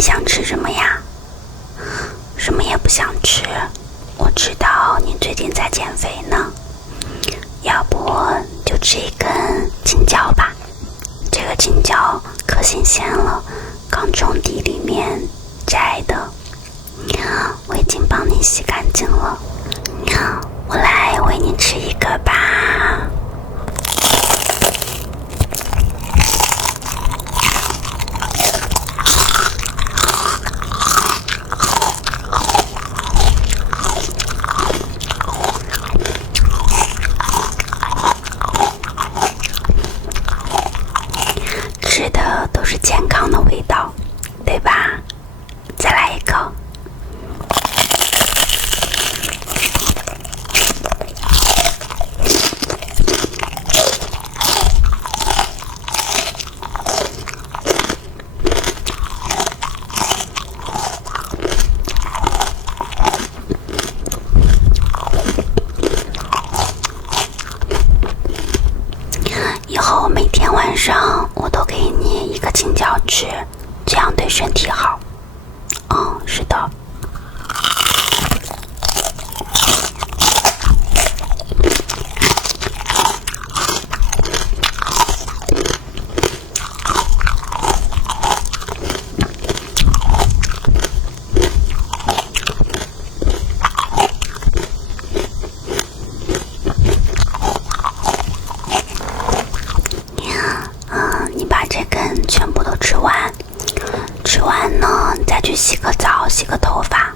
想吃什么呀？什么也不想吃。我知道你最近在减肥呢，要不就吃一根青椒吧。这个青椒可新鲜了，刚从地里面摘的，我已经帮你洗干净了。我来喂你吃一个吧。吃的都是健康的味道，对吧？再来一口。以后每天晚上我都给你一个青椒吃，这样对身体好。是的。你把这根全部都吃完，吃完呢再去洗个澡，洗个头发，